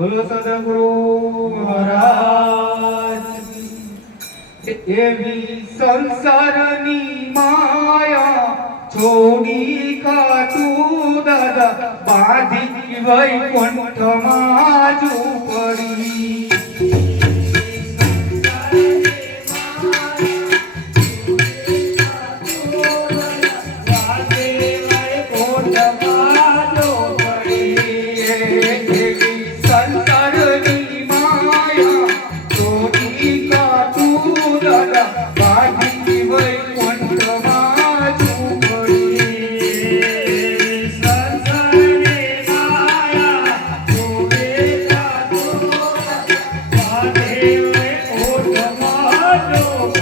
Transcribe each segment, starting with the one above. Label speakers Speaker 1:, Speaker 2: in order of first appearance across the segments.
Speaker 1: બોલો સદગુરુ મહારાજ એવી સંસારની માયા છોડી કાચું દાદા બાધી વૈકુંઠમાં જ પડી Pedro.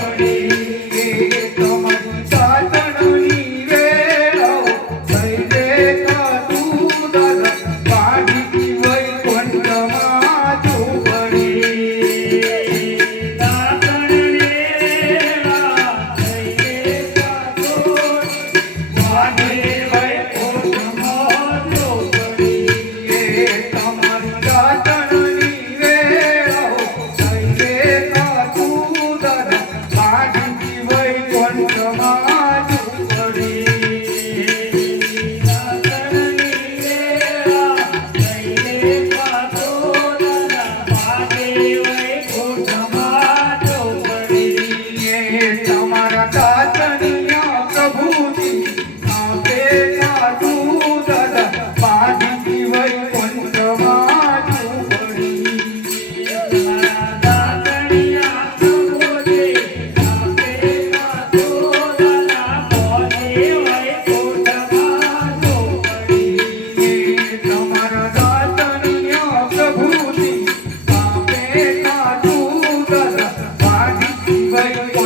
Speaker 1: Thank you.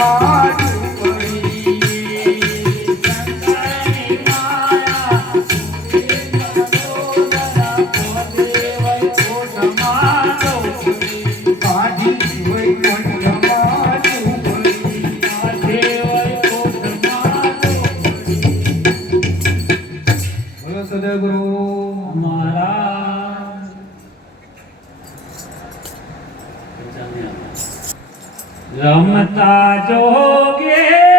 Speaker 1: વૈકુંઠમાં ચૂંટણી
Speaker 2: શંકરની માયા વધે વૈકુંઠમાં ચોપડી.
Speaker 1: બાંધી વૈકુંઠમાં ચૂંટણી
Speaker 2: વધે વૈકુંઠમાં ચોપડી.
Speaker 1: બોલો સદગુરુ
Speaker 2: મહારાજ રમતા જોગે